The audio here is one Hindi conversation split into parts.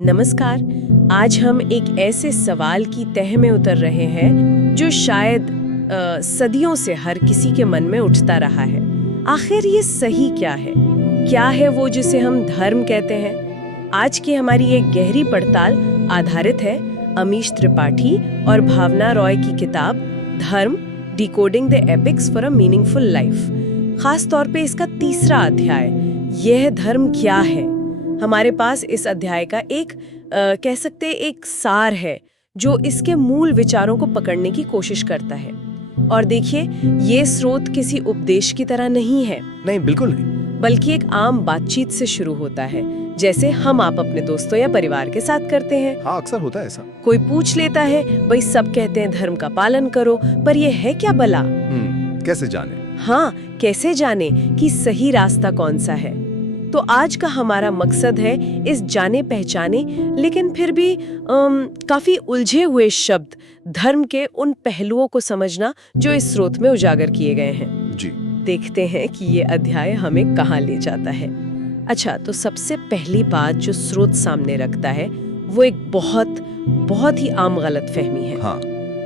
नमस्कार। आज हम एक ऐसे सवाल की तह में उतर रहे हैं जो शायद सदियों से हर किसी के मन में उठता रहा है। आखिर ये सही क्या है? क्या है वो जिसे हम धर्म कहते हैं? आज की हमारी एक गहरी पड़ताल आधारित है अमीश त्रिपाठी और भावना रॉय की किताब Dharma decoding the epics for a meaningful life. खास तौर पे इसका तीसरा अध्याय, यह धर्म क्या है। हमारे पास इस अध्याय का एक कह सकते एक सार है जो इसके मूल विचारों को पकड़ने की कोशिश करता है। और देखिए, ये स्रोत किसी उपदेश की तरह नहीं है। नहीं, बिल्कुल नहीं। बल्कि एक आम बातचीत से शुरू होता है, जैसे हम आप अपने दोस्तों या परिवार के साथ करते हैं। हाँ, अक्सर होता है ऐसा। कोई पूछ लेता है, भाई सब कहते हैं धर्म का पालन करो, पर ये है क्या भला? कैसे जाने? हाँ, कैसे जाने कि सही रास्ता कौन सा है? तो आज का हमारा मकसद है इस जाने पहचाने लेकिन फिर भी काफी उलझे हुए शब्द धर्म के उन पहलुओं को समझना जो इस स्रोत में उजागर किए गए हैं। जी। देखते हैं कि ये अध्याय हमें कहाँ ले जाता है। अच्छा, तो सबसे पहली बात जो स्रोत सामने रखता है वो एक बहुत ही आम गलतफहमी है। हाँ।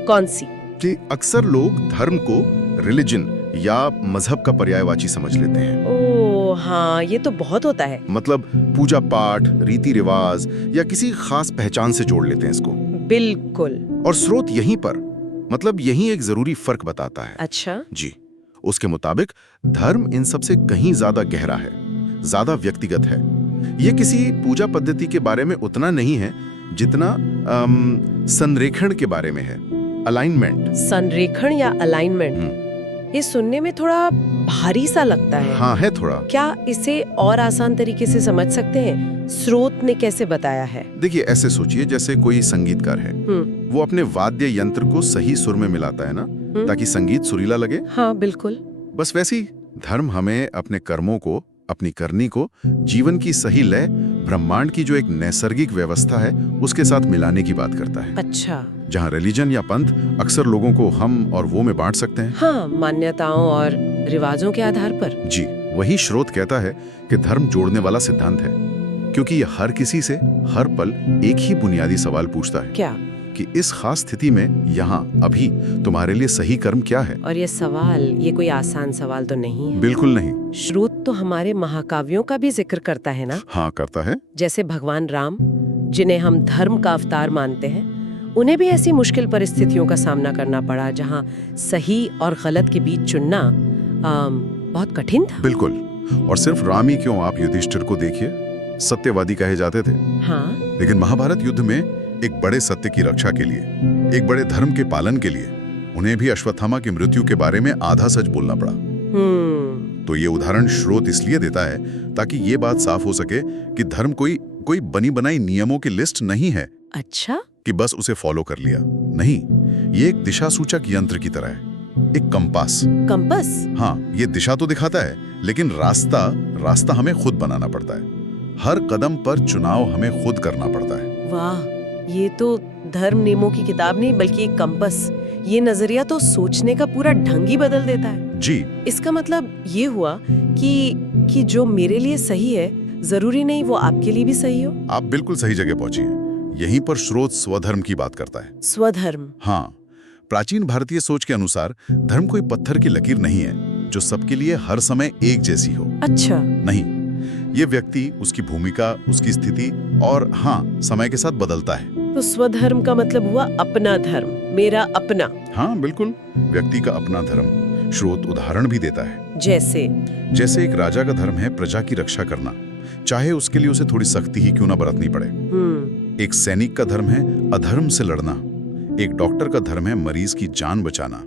कौन सी? कि अक्सर लोग धर्म को रिलीजन या मजहब का पर्यायवाची समझ लेते हैं। ओह हाँ, ये तो बहुत होता है। मतलब पूजा पाठ, रीति रिवाज या किसी खास पहचान से जोड़ लेते हैं इसको। बिल्कुल। और स्रोत यहीं पर, मतलब यहीं एक जरूरी फर्क बताता है। अच्छा जी। उसके मुताबिक धर्म इन सब से कहीं ज्यादा गहरा है, ज्यादा व्यक्तिगत है। ये किसी पूजा पद्धति के बारे में उतना नहीं है जितना संरेखण के बारे में है। अलाइनमेंट। संरेखण या अलाइनमेंट, ये सुनने में थोड़ा भारी सा लगता है। हाँ, है थोड़ा। क्या इसे और आसान तरीके से समझ सकते हैं? स्रोत ने कैसे बताया है? देखिए, ऐसे सोचिए जैसे कोई संगीतकार है, वो अपने वाद्य यंत्र को सही सुर में मिलाता है ना, ताकि संगीत सुरीला लगे। हाँ बिल्कुल। बस वैसे ही धर्म हमें अपने कर्मों को, अपनी करनी को, जीवन की सही लय, ब्रह्मांड की जो एक नैसर्गिक व्यवस्था है उसके साथ मिलाने की बात करता है। अच्छा। जहाँ रिलीजन या पंथ अक्सर लोगों को हम और वो में बांट सकते हैं। हाँ, मान्यताओं और रिवाजों के आधार पर। जी, वही स्रोत कहता है कि धर्म जोड़ने वाला सिद्धांत है, क्योंकि ये हर किसी से हर पल एक ही बुनियादी सवाल पूछता है। क्या? कि इस खास स्थिति में यहाँ अभी तुम्हारे लिए सही कर्म क्या है? और ये सवाल, ये कोई आसान सवाल तो नहीं है। बिल्कुल नहीं। स्रोत तो हमारे महाकाव्यों का भी जिक्र करता है ना? हाँ, करता है। जैसे भगवान राम, जिन्हें हम धर्म का अवतार मानते हैं, उन्हें भी ऐसी मुश्किल परिस्थितियों का सामना करना पड़ा जहाँ सही और गलत के बीच चुनना बहुत कठिन था। बिल्कुल। और सिर्फ राम ही क्यों, आप युधिष्ठिर को देखिए, सत्यवादी कहे जाते थे। हाँ। लेकिन महाभारत युद्ध में एक बड़े सत्य की रक्षा के लिए, एक बड़े धर्म के पालन के लिए उन्हें भी अश्वत्थामा की मृत्यु के बारे में आधा सच बोलना पड़ा। तो ये उदाहरण स्रोत इसलिए देता है ताकि ये बात साफ हो सके कि धर्म कोई बनी बनाई नियमों की लिस्ट नहीं है। अच्छा। कि बस उसे फॉलो कर लिया। नहीं, ये एक दिशा सूचक यंत्र की तरह है, एक कंपास। कंपास? हाँ, ये दिशा तो दिखाता है, लेकिन रास्ता हमें खुद बनाना पड़ता है। हर कदम पर चुनाव हमें खुद करना पड़ता है। वाह, ये तो धर्म नियमों की किताब नहीं बल्कि एक कंपास। ये नजरिया तो सोचने का पूरा ढंग ही बदल देता है। जी। इसका मतलब ये हुआ कि जो मेरे लिए सही है जरूरी नहीं वो आपके लिए भी सही हो। आप बिल्कुल सही जगह पहुंची हैं। यहीं पर स्रोत स्वधर्म की बात करता है। स्वधर्म? हाँ, प्राचीन भारतीय सोच के अनुसार धर्म कोई पत्थर की लकीर नहीं है जो सबके लिए हर समय एक जैसी हो। अच्छा। नहीं, ये व्यक्ति, उसकी भूमिका, उसकी स्थिति और हाँ, समय के साथ बदलता है। तो स्वधर्म का मतलब हुआ अपना धर्म, मेरा अपना। हाँ बिल्कुल, व्यक्ति का अपना धर्म। स्रोत उदाहरण भी देता है। जैसे एक राजा का धर्म है प्रजा की रक्षा करना, चाहे उसके लिए उसे थोड़ी सख्ती ही क्यों ना बरतनी पड़े। एक सैनिक का धर्म है अधर्म से लड़ना। एक डॉक्टर का धर्म है मरीज की जान बचाना,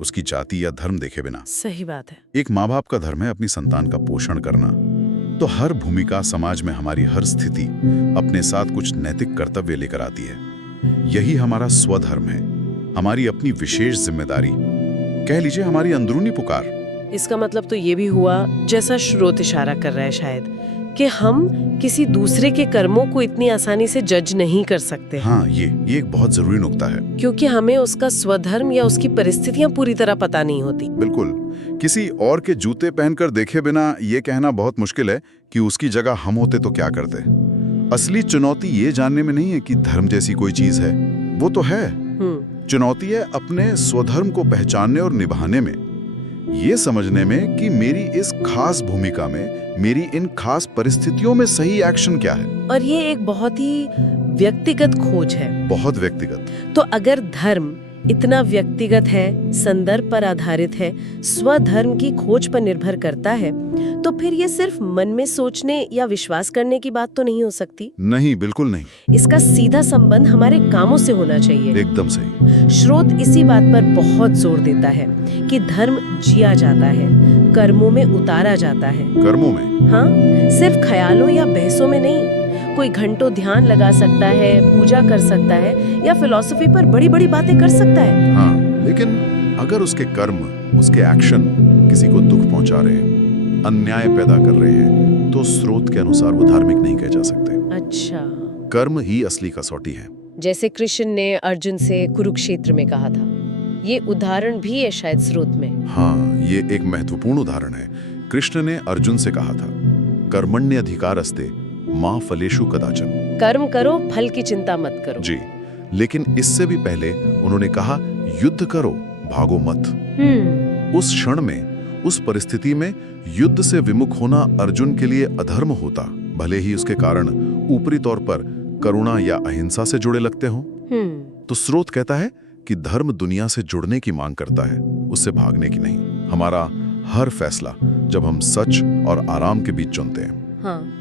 उसकी जाति या धर्म देखे बिना। सही बात है। एक माँ बाप का धर्म है अपनी संतान का पोषण करना। तो हर भूमिका, समाज में हमारी हर स्थिति अपने साथ कुछ नैतिक कर्तव्य लेकर आती है। यही हमारा स्वधर्म है, हमारी अपनी विशेष जिम्मेदारी, कह लीजिए हमारी अंदरूनी पुकार। इसका मतलब तो ये भी हुआ, जैसा स्रोत इशारा कर रहा है शायद, कि हम किसी दूसरे के कर्मों को इतनी आसानी से जज नहीं कर सकते। हाँ, ये एक बहुत जरूरी नुक्ता है, क्योंकि हमें उसका स्वधर्म या उसकी परिस्थितियां पूरी तरह पता नहीं होती। बिल्कुल। किसी और के जूते पहनकर देखे बिना ये कहना बहुत मुश्किल है कि उसकी जगह हम होते तो क्या करते। असली चुनौती ये जानने में नहीं है कि धर्म जैसी कोई चीज है, वो तो है। चुनौती है अपने स्वधर्म को पहचानने और निभाने में, ये समझने में कि मेरी इस खास भूमिका में, मेरी इन खास परिस्थितियों में सही एक्शन क्या है। और ये एक बहुत ही व्यक्तिगत खोज है। बहुत व्यक्तिगत। तो अगर धर्म इतना व्यक्तिगत है, संदर्भ पर आधारित है, स्वधर्म की खोज पर निर्भर करता है, तो फिर ये सिर्फ मन में सोचने या विश्वास करने की बात तो नहीं हो सकती। नहीं, बिल्कुल नहीं। इसका सीधा संबंध हमारे कामों से होना चाहिए। एकदम सही। स्रोत इसी बात पर बहुत जोर देता है कि धर्म जिया जाता है, कर्मों में उतारा जाता है। कर्मों में? हाँ, सिर्फ ख्यालों या बहसों में नहीं। कोई घंटों ध्यान लगा सकता है, पूजा कर सकता है या फिलॉसफी पर बड़ी बड़ी बातें कर सकता है। हाँ, लेकिन अगर उसके कर्म, उसके एक्शन किसी को दुख पहुंचा रहे हैं, अन्याय पैदा कर रहे हैं, तो स्रोत के अनुसार वो धार्मिक नहीं कहे जा सकते। अच्छा। कर्म ही असली कसौटी है। जैसे कृष्ण ने अर्जुन से कुरुक्षेत्र में कहा था, ये उदाहरण भी है शायद स्रोत में। हाँ, ये एक महत्वपूर्ण उदाहरण है। कृष्ण ने अर्जुन से कहा था, कर्मण्य अधिकारस्ते मां फलेषु कदाचन। कर्म करो, फल की चिंता मत करो। जी, लेकिन इससे भी पहले उन्होंने कहा, युद्ध करो, भागो मत। उस क्षण में, उस परिस्थिति में युद्ध से विमुख होना अर्जुन के लिए अधर्म होता, भले ही उसके कारण ऊपरी तौर पर करुणा या अहिंसा से जुड़े लगते हों। तो स्रोत कहता है कि धर्म दुनिया से जुड़ने की मांग करता है, उससे भागने की नहीं। हमारा हर फैसला जब हम सच और आराम के बीच चुनते हैं,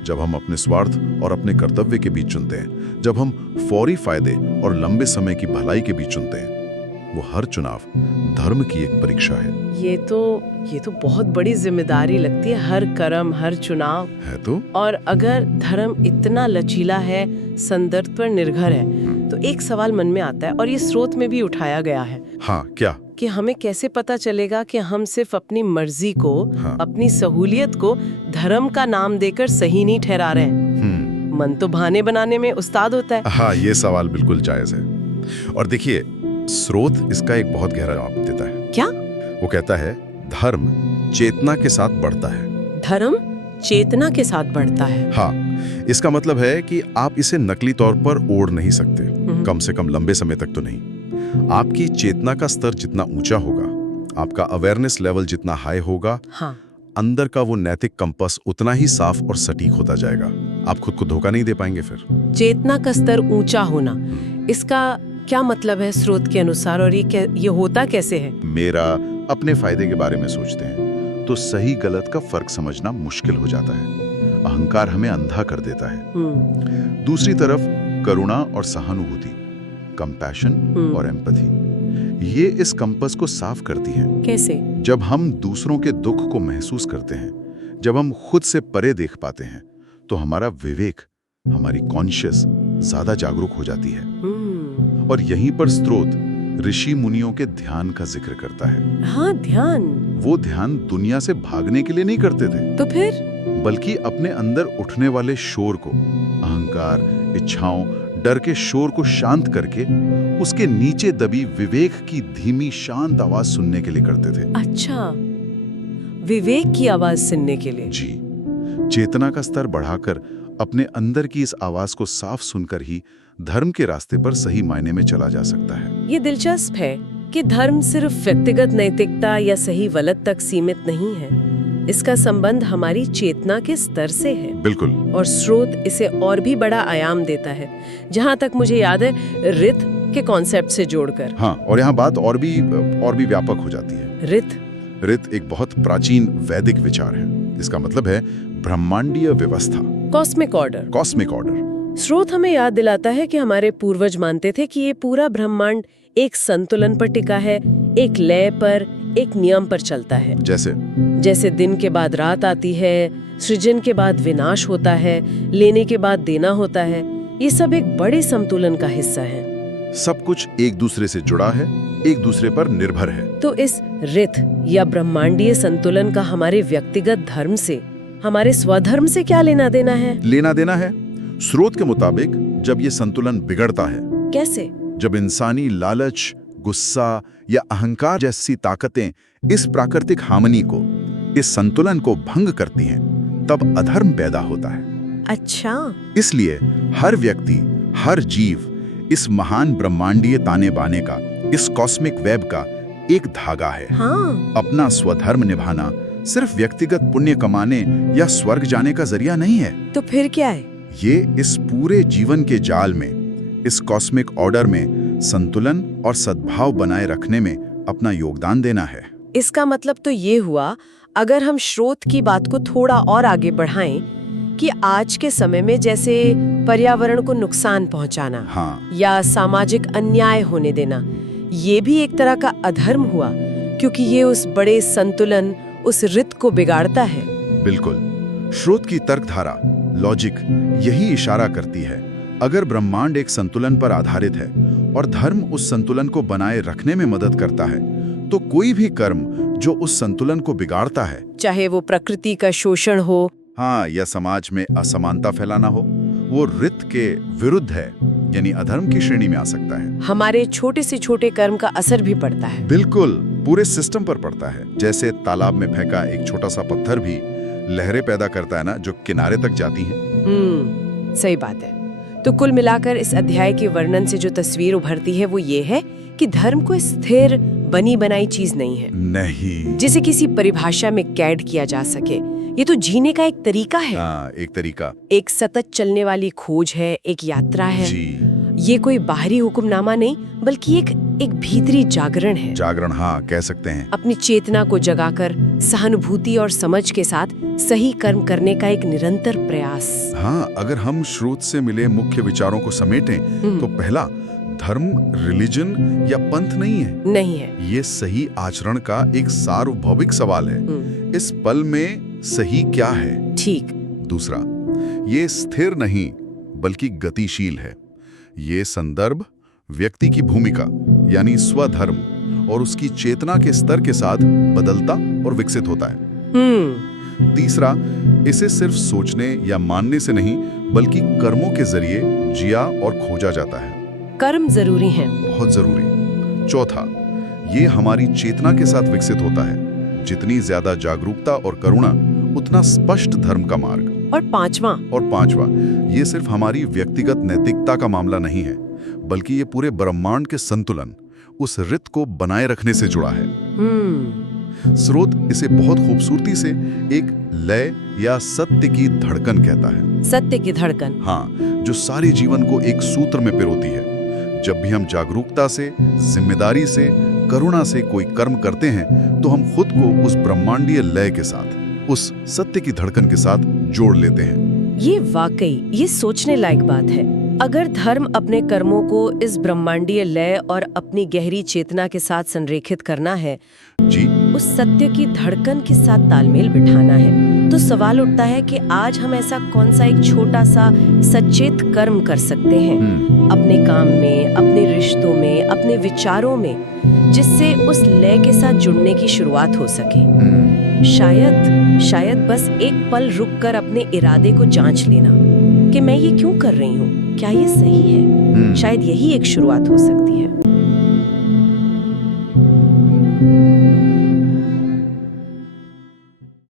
जब हम अपने स्वार्थ और अपने कर्तव्य के बीच चुनते हैं, जब हम फौरी फायदे और लंबे समय की भलाई के बीच चुनते हैं, वो हर चुनाव धर्म की एक परीक्षा है। ये तो बहुत बड़ी जिम्मेदारी लगती है, हर कर्म, हर चुनाव है तो। और अगर धर्म इतना लचीला है, संदर्भ पर निर्भर है, तो एक सवाल मन में आता है और ये स्रोत में भी उठाया गया है। हाँ, क्या? कि हमें कैसे पता चलेगा कि हम सिर्फ अपनी मर्जी को, अपनी सहूलियत को धर्म का नाम देकर सही नहीं ठहरा रहे हैं। मन तो बहाने बनाने में उस्ताद होता है। हाँ, ये सवाल बिल्कुल जायज है। और देखिए, स्रोत इसका एक बहुत गहरा जवाब देता है। क्या? वो कहता है, धर्म चेतना के साथ बढ़ता है। धर्म चेतना के साथ बढ़ता है? हाँ, इसका मतलब है कि आप इसे नकली तौर पर ओढ़ नहीं सकते, कम से कम लंबे समय तक तो नहीं। आपकी चेतना का स्तर जितना ऊंचा होगा, आपका अवेयरनेस लेवल जितना हाई होगा, अंदर का वो नैतिक कंपास उतना ही साफ और सटीक होता जाएगा। आप खुद को धोखा नहीं दे पाएंगे फिर। चेतना का स्तर ऊंचा होना, इसका क्या मतलब है स्रोत के अनुसार, और ये होता कैसे है? मेरा अपने फायदे के बारे में सोचते हैं तो सही गलत का फर्क समझना मुश्किल हो जाता है। अहंकार हमें अंधा कर देता है। दूसरी तरफ करुणा और सहानुभूति, कंपैशन और एम्पैथी, ये इस कंपास को साफ करती है। कैसे? जब हम दूसरों के दुख को महसूस करते हैं, जब हम खुद से परे देख पाते हैं, तो हमारा विवेक, हमारी कॉन्शियस ज्यादा जागरूक हो जाती है। और यहीं पर स्रोत ऋषि मुनियों के ध्यान का जिक्र करता है। हाँ, ध्यान। वो ध्यान दुनिया से भागने के लिए नहीं करते थे, तो फिर? बल्कि अपने अंदर उठने वाले शोर को, अहंकार, इच्छाओं, डर के शोर को शांत करके उसके नीचे दबी विवेक की धीमी शांत आवाज सुनने के लिए करते थे। अच्छा, विवेक की आवाज सुनने के लिए? जी, चेतना का स्तर बढ़ाकर अपने अंदर की इस आवाज को साफ सुनकर ही धर्म के रास्ते पर सही मायने में चला जा सकता है। ये दिलचस्प है कि धर्म सिर्फ व्यक्तिगत नैतिकता या सही गलत तक सीमित नहीं है। इसका संबंध हमारी चेतना के स्तर से है। बिल्कुल। और स्रोत इसे और भी बड़ा आयाम देता है, जहाँ तक मुझे याद है, रित के कॉन्सेप्ट से जोड़कर। हाँ, और यहाँ बात और भी व्यापक हो जाती है। रित एक बहुत प्राचीन वैदिक विचार है। इसका मतलब है ब्रह्मांडीय व्यवस्था, कॉस्मिक ऑर्डर। स्रोत हमें याद दिलाता है कि हमारे पूर्वज मानते थे कि ये पूरा ब्रह्मांड एक संतुलन पर टिका है, एक लय पर, एक नियम पर चलता है। जैसे दिन के बाद रात आती है, सृजन के बाद विनाश होता है, लेने के बाद देना होता है। ये सब एक बड़े संतुलन का हिस्सा है। सब कुछ एक दूसरे से जुड़ा है, एक दूसरे पर निर्भर है। तो इस रित या ब्रह्मांडीय संतुलन का हमारे व्यक्तिगत धर्म से, हमारे स्वधर्म से क्या लेना देना है? लेना देना है, स्रोत के मुताबिक, जब ये संतुलन बिगड़ता है। कैसे? जब इंसानी लालच, गुस्सा या अहंकार जैसी ताकतें इस प्राकृतिक हार्मनी को, इस संतुलन को भंग करती हैं, तब अधर्म पैदा होता है। अच्छा, इसलिए हर व्यक्ति, हर जीव इस महान ब्रह्मांडीय ताने बाने का, इस कॉस्मिक वेब का एक धागा है। हाँ। अपना स्वधर्म निभाना सिर्फ व्यक्तिगत पुण्य कमाने या स्वर्ग जाने का जरिया नहीं है। तो फिर क्या है? ये इस पूरे जीवन के जाल में, इस कॉस्मिक ऑर्डर में संतुलन और सद्भाव बनाए रखने में अपना योगदान देना है। इसका मतलब तो ये हुआ, अगर हम स्रोत की बात को थोड़ा और आगे बढ़ाएं, कि आज के समय में जैसे पर्यावरण को नुकसान पहुंचाना, हाँ, या सामाजिक अन्याय होने देना, ये भी एक तरह का अधर्म हुआ, क्योंकि ये उस बड़े संतुलन, उस रित को बिगाड़ता है। बिल्कुल। स्रोत की तर्कधारा, लॉजिक यही इशारा करती है, अगर ब्रह्मांड एक संतुलन पर आधारित है और धर्म उस संतुलन को बनाए रखने में मदद करता है, तो कोई भी कर्म जो उस संतुलन को बिगाड़ता है, चाहे वो प्रकृति का शोषण हो, हाँ, या समाज में असमानता फैलाना हो, वो रित के विरुद्ध है, यानी अधर्म की श्रेणी में आ सकता है। हमारे छोटे से छोटे कर्म का असर भी पड़ता है। बिल्कुल, पूरे सिस्टम पर पड़ता है। जैसे तालाब में फेंका एक छोटा सा पत्थर भी लहरें पैदा करता है ना, जो किनारे तक जाती हैं। सही बात है। तो कुल मिलाकर इस अध्याय के वर्णन से जो तस्वीर उभरती है वो ये है कि धर्म को स्थिर बनी बनाई चीज नहीं है, नहीं, जिसे किसी परिभाषा में कैद किया जा सके। ये तो जीने का एक तरीका है। एक तरीका, एक सतत चलने वाली खोज है, एक यात्रा है जी। ये कोई बाहरी हुक्मनामा नहीं, बल्कि एक भीतरी जागरण है। जागरण, हाँ, कह सकते हैं। अपनी चेतना को जगाकर सहानुभूति और समझ के साथ सही कर्म करने का एक निरंतर प्रयास। हाँ, अगर हम स्रोत से मिले मुख्य विचारों को समेटें, तो पहला, धर्म रिलीजन या पंथ नहीं है। ये सही आचरण का एक सार्वभौमिक सवाल है। इस पल में सही क्या है? ठीक। दूसरा, ये स्थिर नहीं बल्कि गतिशील है। ये संदर्भ व्यक्ति की भूमिका यानी स्वधर्म और उसकी चेतना के स्तर के साथ बदलता और विकसित होता है। तीसरा, इसे सिर्फ सोचने या मानने से नहीं बल्कि कर्मों के जरिए जिया और खोजा जाता है। कर्म जरूरी हैं, बहुत जरूरी। चौथा, ये हमारी चेतना के साथ विकसित होता है। जितनी ज्यादा जागरूकता और करुणा, उतना स्पष्ट धर्म का मार्ग। और पांचवा, ये सिर्फ हमारी व्यक्तिगत नैतिकता का मामला नहीं है, बल्कि ये पूरे ब्रह्मांड के संतुलन, उस रित को बनाए रखने से जुड़ा है। स्रोत इसे बहुत खूबसूरती से एक लय या सत्य की धड़कन कहता है। सत्य की धड़कन, हाँ, जो सारे जीवन को एक सूत्र में पिरोती है। जब भी हम जागरूकता से, जिम्मेदारी से, करुणा से कोई कर्म करते हैं, तो हम खुद को उस ब्रह्मांडीय लय के साथ, उस सत्य की धड़कन के साथ जोड़ लेते हैं। ये वाकई ये सोचने लायक बात है। अगर धर्म अपने कर्मों को इस ब्रह्मांडीय लय और अपनी गहरी चेतना के साथ संरेखित करना है, जी, उस सत्य की धड़कन के साथ तालमेल बिठाना है, तो सवाल उठता है कि आज हम ऐसा कौन सा एक छोटा सा सचेत कर्म कर सकते हैं अपने काम में, अपने रिश्तों में, अपने विचारों में, जिससे उस लय के साथ जुड़ने की शुरुआत हो सके। शायद बस एक पल रुककर अपने इरादे को जांच लेना कि मैं ये क्यों कर रही हूँ, क्या ये सही है? शायद यही एक शुरुआत हो सकती है।